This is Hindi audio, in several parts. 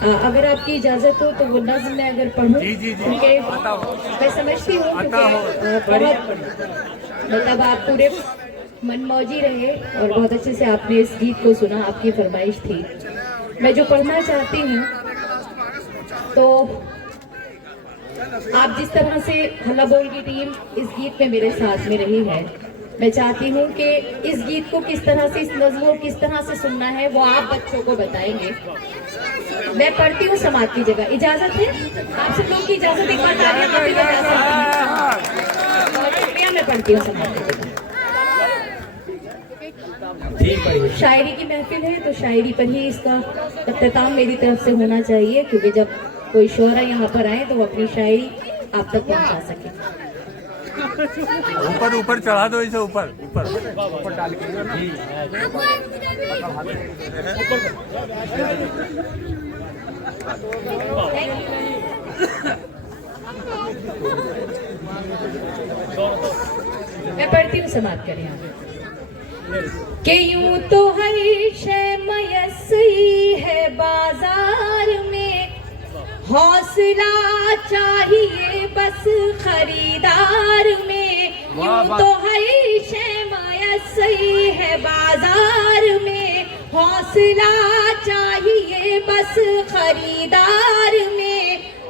अगर आपकी इजाजत हो तो वो नज़्म मैं अगर पढ़ूं, क्योंकि मैं समझती हूँ बहुत मतलब आप पूरे मनमौजी रहे और बहुत अच्छे से आपने इस गीत को सुना, आपकी फरमाइश थी। मैं जो पढ़ना चाहती हूँ, तो आप जिस तरह से हल्ला बोल की टीम इस गीत में मेरे साथ में रही है, मैं चाहती हूँ कि इस गीत को किस तरह से, इस नज़्म को किस तरह से सुनना है वो आप बच्चों को बताएंगे। मैं पढ़ती हूँ समाज की जगह, इजाजत है आप सब लोग की इजाजत? एक बार तालियां तो भी बजा सकते हैं। और शुक्रिया, मैं पढ़ती हूँ समाज की जगह। शायरी की महफिल है तो शायरी पर ही इसका इख्तिताम मेरी तरफ से होना चाहिए, क्योंकि जब कोई शोरा यहाँ पर आए तो वो अपनी शायरी आप तक पहुँचा सके। ऊपर ऊपर चढ़ा दो इसे, ऊपर ऊपर ऊपर डाल के मैं पढ़ती हूँ, समाप्त करें कि यूं तो हर शय मयस्सरी है बाजार में, हौसला चाहिए बस खरीदार में। यूं तो हर शय मयस्सरी है बाजार में, हौसला चाहिए बस खरीदार में।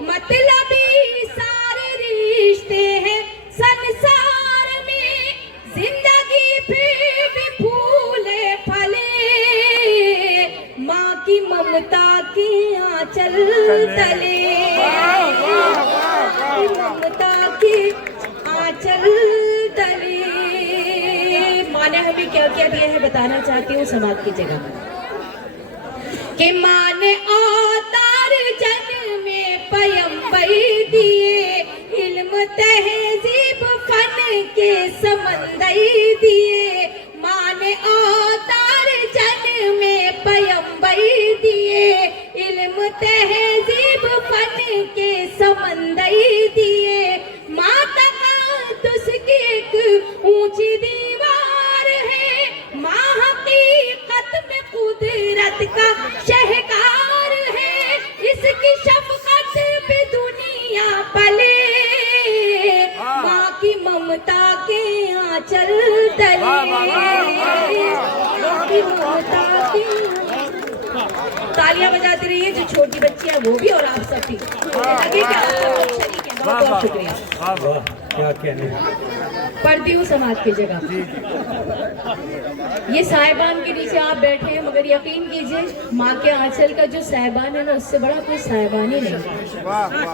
मतलबी सारे रिश्ते हैं संसार में, जिंदगी फिर भी फूले फले, माँ की ममता की आंचल तले, ममता की आंचल तले। माँ ने हमें क्या क्या दिया है बताना चाहती हूँ समाज की जगह कि माँ ने अवतार जन्म में पैगंबर दिए, इल्म तहजीब फन के समंदर दिए। माँ ने अवतार जन्म में पैगंबर दिए, इल्म तहजीब फन के समंदर दिए। माता का तुझकी एक ऊंची दीवार है, माँ हकीकत में कुदरत का शहकार है, इसकी शफकत पे दुनिया पले, माँ की ममता के आंचल तले, माँ की ममता के। तालियां बजाती रहिए जो छोटी बच्चियां वो भी और आप सब भी। आगे क्या आप सब लोग शरीक हैं, बहुत बहुत शुक्रिया। क्या कहने पढ़ती हूँ समाज की जगह। ये साहिबान के नीचे आप बैठे हैं, मगर यकीन कीजिए माँ के आंचल का जो साहिबान है ना, उससे बड़ा कोई साहिबान ही नहीं।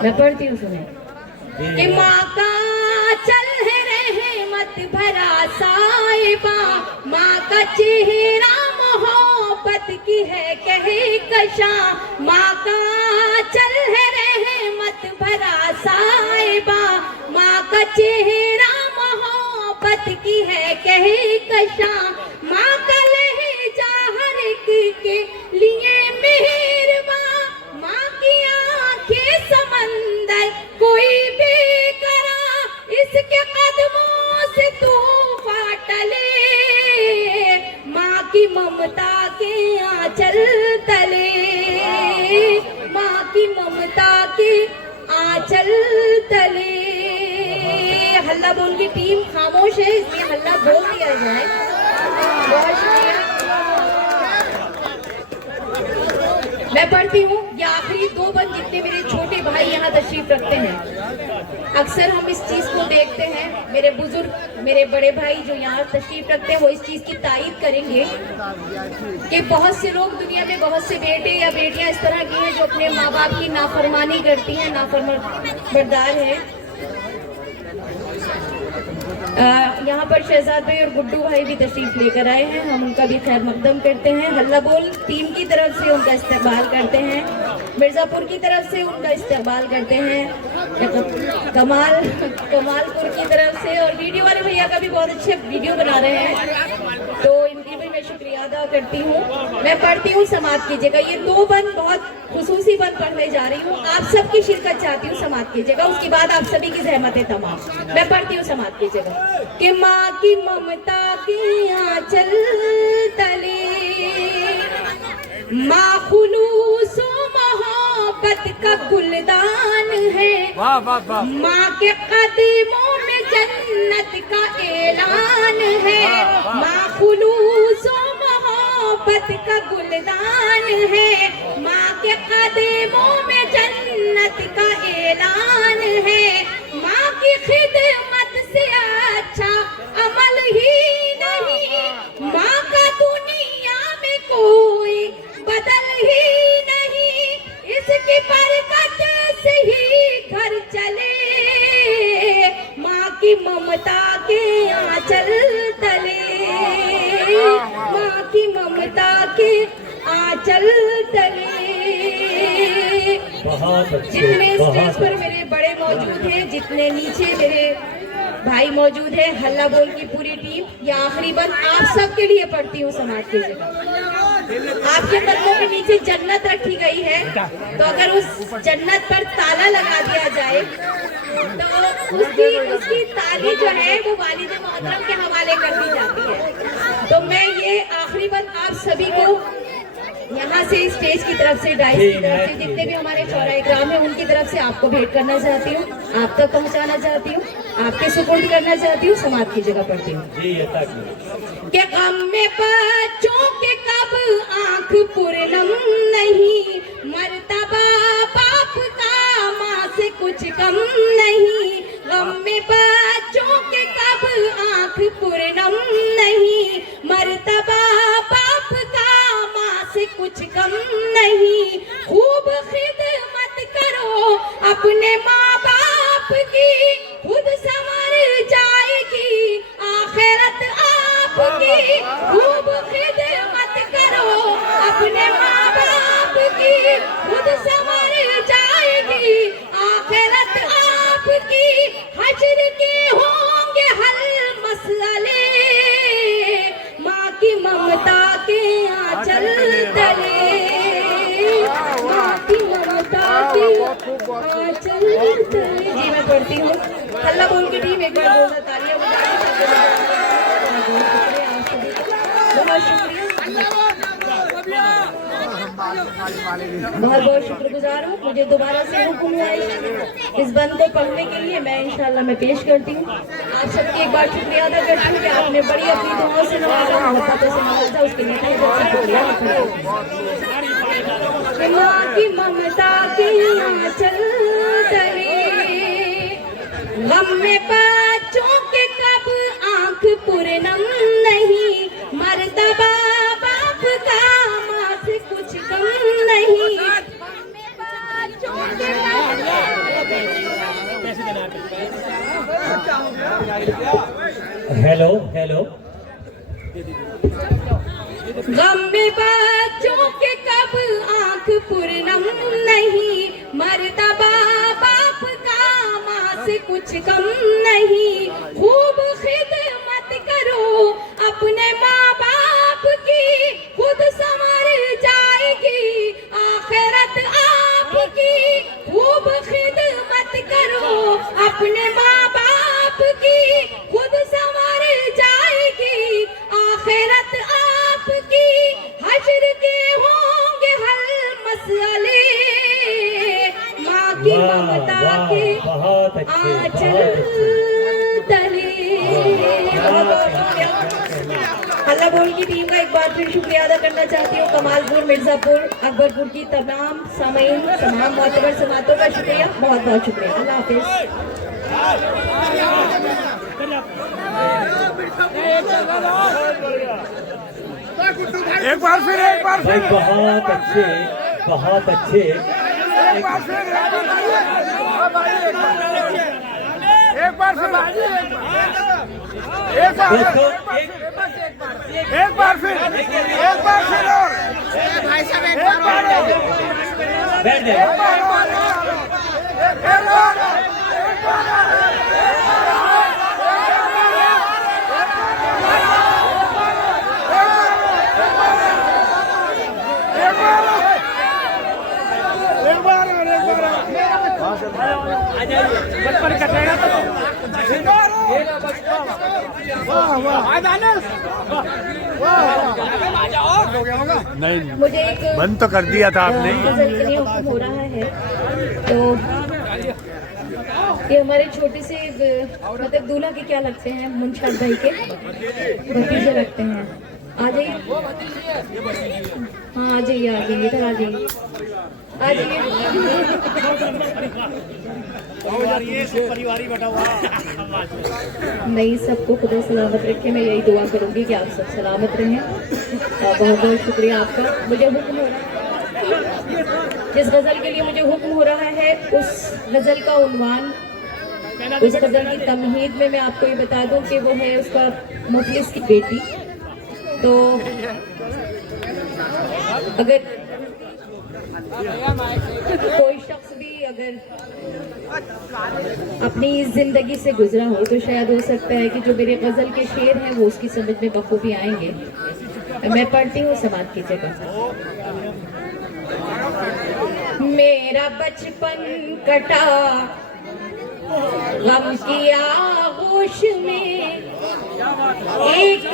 मैं पढ़ती हूँ, सुने कि माँ का आंचल है रहमत भरा साहिबा, माँ का चेहरा मोहब्बत की है कहे कशा। माँ का आंचल है रहमत भरा साहिबा, माँ का चेहरा मोहब्बत की है कहे कशा। माँ का लहजा हर एक के लिए मेहरबान, माँ की आंखें समंदर कोई भी करा, इसके कदमों से तूफान टले, माँ की ममता के आंचल तले, माँ की ममता के आंचल तले। हल्ला बोल की टीम खामोश है, इसलिए हल्ला बोल दिया जाए। बहुत शुक्रिया। मैं पढ़ती हूँ, ये आखिरी दो बंद जितने मेरे छोटे भाई यहाँ तशरीफ रखते हैं, अक्सर हम इस चीज को देखते हैं, मेरे बुजुर्ग मेरे बड़े भाई जो यहाँ तशरीफ रखते हैं वो इस चीज की तारीफ करेंगे कि बहुत से लोग दुनिया में, बहुत से बेटे या बेटियां इस तरह की हैं जो अपने माँ बाप की नाफरमानी करती हैं, नाफरमानदार है। यहाँ पर शहजाद भाई और गुड्डू भाई भी तशरीफ लेकर आए हैं, हम उनका भी खैर मकदम करते हैं। हल्ला बोल टीम की तरफ से उनका इस्तेमाल करते हैं, मिर्जापुर की तरफ से उनका इस्तेमाल करते हैं, कमालपुर की तरफ से, और वीडियो वाले भैया का भी बहुत अच्छे वीडियो बना रहे हैं, तो इनकी भी मैं शुक्रिया अदा करती हूँ। मैं पढ़ती हूँ समाज की जगह। ये दो बंद बहुत खुसूसी बंद पढ़ने जा रही हूँ, आप सबकी शिरकत चाहती हूँ समाज की जगह, उसके बाद आप सभी की जहमतें तमाम। मैं पढ़ती हूँ समाज की जगह कि माँ की ममता की आंचल तले, माँ खुलूस मोहब्बत मोहब्बत का गुलदान है, वाह वाह वाह। माँ के कदमों में जन्नत का ऐलान है, माँ खुलूस और मोहब्बत का गुलदान है, माँ के कदमों में जन्नत का ऐलान है, माँ की खिदमत से अच्छा अमल ही नहीं, माँ का दुनिया में कोई बदल ही नहीं, इसकी बरकत से ही घर चले, माँ की ममता के आंचल तले, माँ की ममता के आंचल तले। बहुत अच्छे, जितने स्टेज बहुत पर मेरे बड़े मौजूद हैं, जितने नीचे मेरे भाई मौजूद है, हल्ला बोल की पूरी टीम, ये आखिरी बंद आप सबके लिए पढ़ती हूँ समाज की जगह। आपके कदमों के नीचे जन्नत रखी गई है, तो अगर उस जन्नत पर ताला लगा दिया जाए तो उसकी ताली जो है वो वालिद मोहतरम के हवाले कर दी जाती है। तो मैं ये आखिरी बंद आप सभी को यहाँ से स्टेज की तरफ से, डाइस की तरफ से, जितने भी हमारे चौराहे ग्राम है उनकी तरफ से आपको भेंट करना चाहती हूँ, आप तक पहुँचाना चाहती हूँ, आपके सुपुर्द करना चाहती हूँ, समाज की जगह पढ़ती हूँ कि गम में बच्चों के कब आंख पूर्णम नहीं, मर्तबा बाप का माँ से कुछ कम नहीं, गम में बच्चों के कब आंख पूर्णम नहीं, मर्तबा बाप का माँ से कुछ कम नहीं, खूब खिदमत करो अपने माँ बाप की, खुद संवर जाएगी आखिरत आपकी, खूब खिदमत करो अपने माँ बाप की, खुद संवर जाएगी आखिरत आपकी, हश्र के होंगे हल मसले, माँ की ममता के आंचल तले, माँ की ममता के आंचल तले। जी मैं पढ़ती हूँ, हल्ला बोल की टीम एक बार बोलना, तालियां बहुत शुक्रिया, बहुत बहुत शुक्रगुजार हूँ। मुझे दोबारा से हुक्म हुआ है इस बंद को पढ़ने के लिए, मैं इंशाल्लाह मैं पेश करती हूँ। आप सबके एक बार शुक्रिया अदा करती हूँ कि आपने बड़ी अपनी दुआओं से नवाजा, मोहब्बतों से नवाजा, उसके लिए तहे दिल से शुक्रिया। माँ की ममता के आंचल तले, गम में बच्चों के कब आंख पूर्णम नहीं, मर्तबा बाप का माँ से कुछ कम नहीं, हेलो हेलो। गम में बच्चों के कब आंख पूर्णम नहीं, मर्तबा बाप का माँ से कुछ कम नहीं, खूब खिदमत करो अपने माँ बाप की, खुद संवर जाएगी आखिरत आपकी, खूब खिदमत करो अपने माँ बाप की, खुद संवर जाएगी आखिरत आपकी, हश्र के होंगे हल मसले, माँ की ममता के बहुत अच्छे, आंचल तले। अल्लाह बोल की टीम का एक बार फिर शुक्रिया अदा करना चाहती हूँ। कमालपुर, मिर्जापुर, अकबरपुर की तमाम सामीन, तमाम मोतबर समातों का शुक्रिया, बहुत बहुत शुक्रिया। अल्लाह हाफिज। एक बार फिर, एक बार भाई फिर, बहुत अच्छे, बहुत अच्छे। एक बार फिर, एक बार फिर, एक बार दोस्तों एक बार फिर, एक बार फिर और भाई साहब एक बार और बैठ जाए। एक बार बचपन कटेगा तो नहीं मुझे एक बंद तो कर दिया था आपने। गजल के लिए हुक्म हो रहा है, तो ये हमारे छोटे से मतलब दूल्हा के क्या लगते हैं, मुंशाद भाई के भतीजे लगते हैं। आ जाइए, हाँ आ जाइए, आ जाइए, इधर आ जाइए, आ जाइए। परिवारी बैठा हुआ नहीं, सबको खुदा सलामत रखे। मैं यही दुआ करूंगी कि आप सब सलामत रहें। बहुत बहुत शुक्रिया आपका। मुझे हुक्म हो रहा है, जिस गजल के लिए मुझे हुक्म हो रहा है उस गजल का उन्वान, उस गजल की तमहीद में मैं आपको ये बता दूं कि वो है उसका मुफलिस की बेटी। तो अगर कोई शख्स भी अगर अपनी जिंदगी से गुजरा हो तो शायद हो सकता है कि जो मेरे गजल के शेर हैं वो उसकी समझ में बखूबी आएंगे। मैं पढ़ती हूँ, समाप्त कीजिएगा। मेरा बचपन कटा गम की आगोश में, एक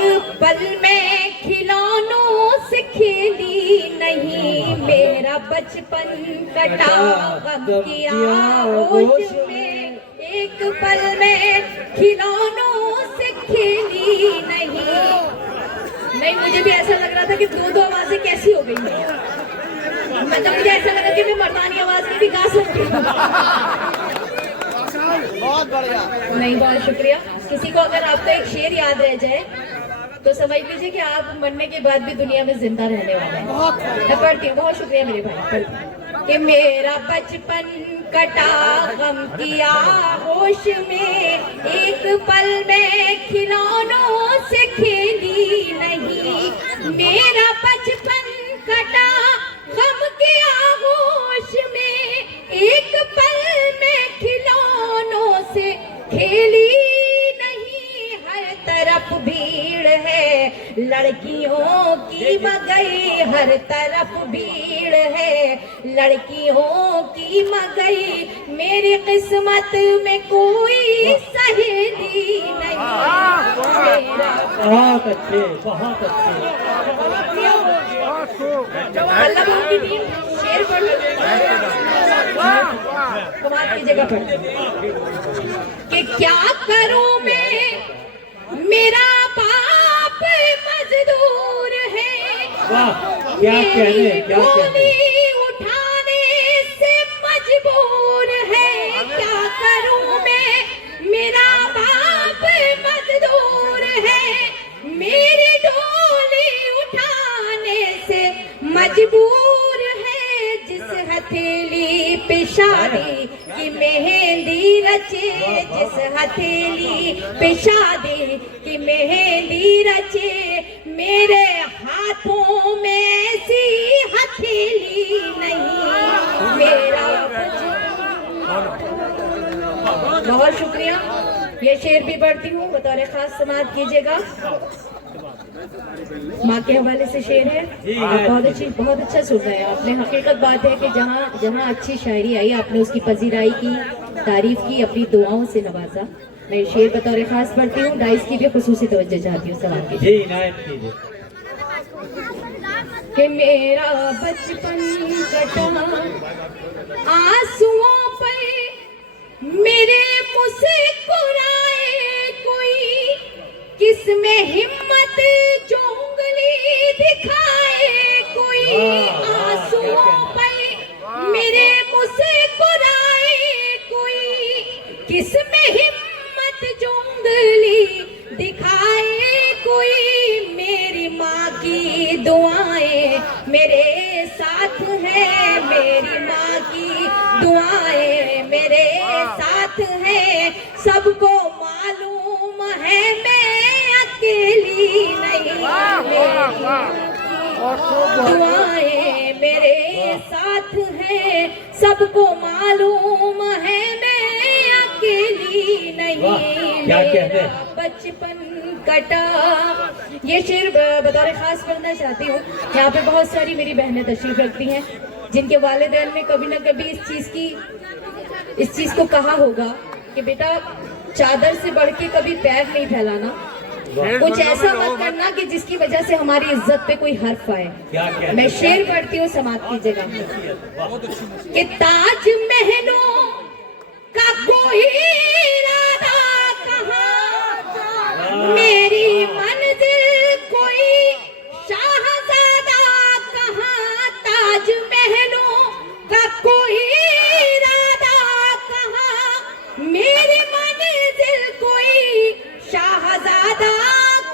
पल में खिलौनों से खेली नहीं। मेरा बचपन कटा गम की आगोश में, एक पल में खिलौनों से खेली नहीं। नहीं, मुझे भी ऐसा लग रहा था कि दो आवाजें कैसी हो गई हैं। मतलब मुझे ऐसा लगा कि मैं मर्दानी आवाज में भी गा सकती हूँ। बहुत बढ़िया। नहीं, बहुत शुक्रिया। किसी को अगर आपका एक शेर याद रह जाए तो समझ लीजिए कि आप मरने के बाद भी दुनिया में जिंदा रहने वाले हैं। मैं पढ़ती हूँ, बहुत शुक्रिया मेरे भाई। पढ़ती हूँ कि मेरा बचपन कटा गम की आगोश में, एक पल में खिलौनों से खेली नहीं। मेरा बचपन कटा गम की आगोश में, एक पल में खिलौनों से खेली नहीं। हर तरफ भीड़ है लड़कियों की मगई, हर तरफ भीड़ है लड़कियों की मगई। मेरी किस्मत में कोई सहेली नहीं। मेरा बहुत अच्छे, बहुत अच्छे। अल्लाह की टीम शेर पढ़ कमाल की जगह पर कि क्या करूं मैं, मेरा बाप मजदूर है। वाह, क्या कहने, क्या कहने। उठाने से मजबूर है। क्या करूं मैं, मेरा बाप मजदूर है। मेरी डोली उठाने से मजबूर है। जिस हथेली पे शादी की मेहंदी रचे, जिस हथेली पे शादी की मेहंदी रचे, मेरे हाथों में ऐसी हथेली नहीं। मेरा बहुत शुक्रिया। ये शेर भी पढ़ती हूँ, बतौर खास समाप्त कीजिएगा। माँ के हवाले से शेर है। बहुत अच्छा सुन रहे हैं आपने। हकीकत बात है कि जहाँ जहाँ अच्छी शायरी आई आपने उसकी पजीराई की, तारीफ की, अपनी दुआओं से नवाजा। मैं शेर बतौर खास पढ़ती हूँ, डाइस की भी खुसूसी तवज्जो चाहती हूँ। सवाल की जी इनायत कीजिए। कि मेरा बचपन कटा आंसुओं पर, मेरे मुस्कुराए कोई, किसमें हिम्मत जो उंगली दिखाए कोई। आंसुओं पर मेरे मुस्कुराए कोई, किसमें हिम्मत जो उंगली दिखाए कोई। मेरी माँ की दुआएं मेरे साथ हैं, मेरी माँ की दुआएं मेरे साथ हैं। सबको मालूम है मैं अकेली नहीं। दुआएं मेरे साथ हैं, सबको मालूम है मैं अकेली नहीं। क्या कहते हैं? बचपन कटा। ये शेर बतौर खास पढ़ना चाहती हूँ। यहाँ पे बहुत सारी मेरी बहनें तशरीफ रखती हैं। जिनके वालिदैन ने कभी ना कभी इस चीज को कहा होगा कि बेटा चादर से बढ़ के कभी पैर नहीं फैलाना, कुछ ऐसा मत करना कि जिसकी वजह से हमारी इज्जत पे कोई हर्फ आए। मैं शेर पढ़ती हूँ समाप्त की जगह कि ताज महलों का कोई इरादा कहाँ, मेरी मंजिल कोई शाहजादा कहाँ, ताज महलों का कोई इरादा कहाँ, मेरी मंजिल कोई शाहजादा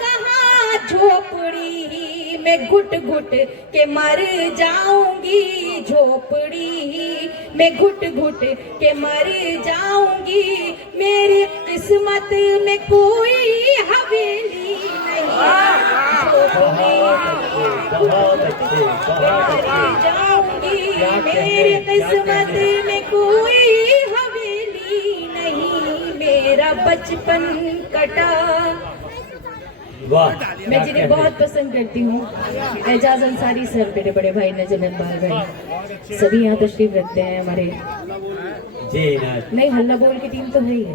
कहाँ, झोपड़ी में घुट घुट के मर जाऊंगी, झोपड़ी में घुट घुट के मर जाऊंगी, मेरी किस्मत में कोई हवेली नहीं, झोपड़ी बहुत अच्छे, बहुत मर अच्छे। जाऊंगी, क्या कहते मेरी हैं, क्या किस्मत कहते हैं? में कोई हवेली नहीं, मेरा बचपन कटा। वाह, मैं क्या जिन्हें कहते बहुत हैं? पसंद करती हूँ, एजाज अंसारी सर, मेरे बड़े भाई नजम इकबाल भाई, सभी यहाँ तशरीफ रखते हैं हमारे। जी नाथ। नहीं, हल्ला बोल की टीम तो है ही है।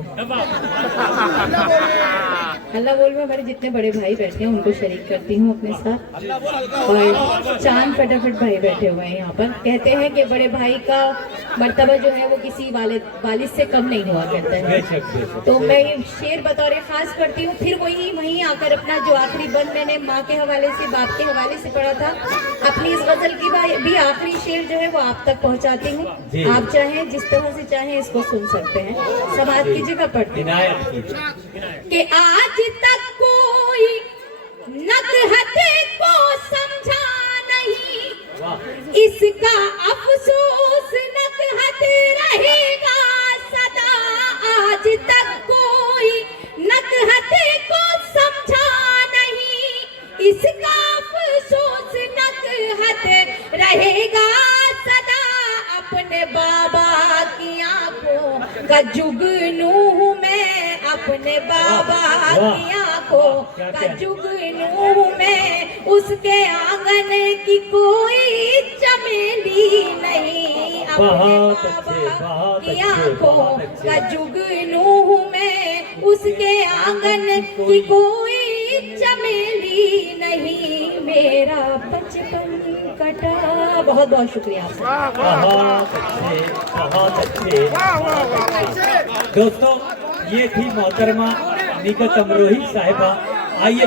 हल्ला बोल में हमारे जितने बड़े भाई बैठे हैं उनको शरीक करती हूँ अपने साथ, और चांद फटाफट भाई बैठे हुए हैं यहाँ पर। कहते हैं कि बड़े भाई का मर्तबा जो है वो किसी वालिद से कम नहीं हुआ करता है। बेशक, बेशक। तो मैं ये शेर बतौर खास पढ़ती हूँ, फिर वहीं आकर अपना जो आखिरी बंद मैंने माँ के हवाले से, बाप के हवाले से पढ़ा था, अपनी इस गजल की भी आखिरी शेर जो है वो आप तक पहुँचाती हूँ। जी। आप चाहें जिस तरह से चाहें इसको सुन सकते हैं, समाज की जगह पढ़ती हूँ इनायत कीजिए। कि आज तक कोई नकहत को समझा नहीं, वाह, इसका अफसोस नकहत रहेगा सदा, आज तक कोई नकहत को समझा नहीं, इसका अफसोस नकहत रहेगा सदा, अपने बाबा की आंखों का जुगनू हूँ मैं, अपने बाबा की आंखों का जुगनू हूँ मैं, उसके आंगन की कोई चमेली नहीं, अपने बहुत अच्छे, बाबा बहुत की अच्छे, आंखों बहुत अच्छे। का जुगनू हूँ मैं, उसके आंगन की कोई चमेली नहीं, मेरा बचपन कटा। बहुत बहुत शुक्रिया आपका। बहुत अच्छे, बहुत अच्छे। दोस्तों, ये थी मोहतरमा निकत अमरोही साहिबा। आइए